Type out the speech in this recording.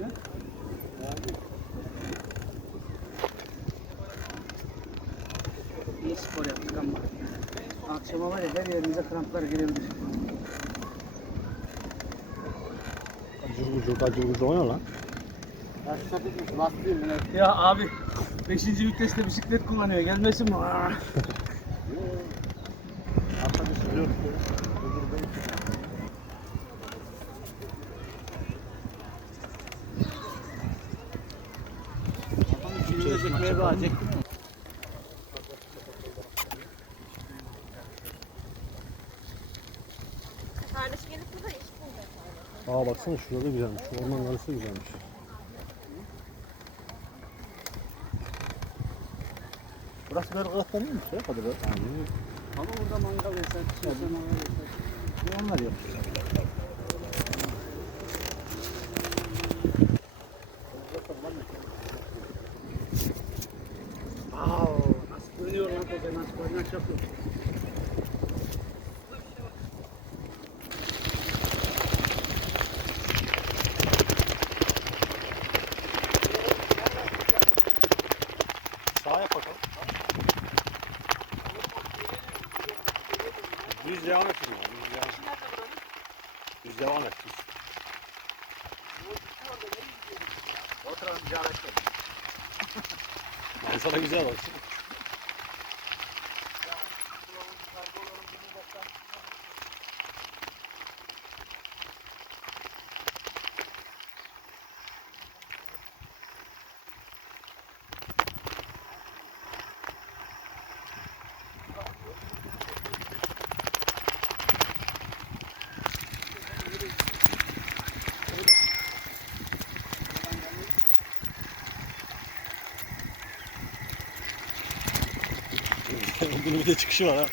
Ne? İyi spor yaptık ama. Akşama var ya her yerimize kramplar girebilir. Acur o ne lan? Ya şu sapıkmış, bastırayım bile. Ya abi 5. viteste bisiklet kullanıyor. Gelmesin mi? Aa! Arkadaşı yok. Öbürü de iki. Şimdi çekmeye bağlayacaktık mı? Kardeşi gelip burada iş bulacak. Aa baksana şurada da güzelmiş. Şu ormanın arası da güzelmiş. Burası böyle kılıklanıyor mu? Şey kadar böyle. Ama burada mangal yasak, şişe mangal yasak. Onlar yok. Nasıl dönüyor lan koca? Nasıl koordinat yapıyor? Sağa yap bakalım. Düz devam et şimdi. Düz devam et. Düz. Oturalım ziyaret edelim. Manzara güzel bak. Bunun bir de çıkışı var ha.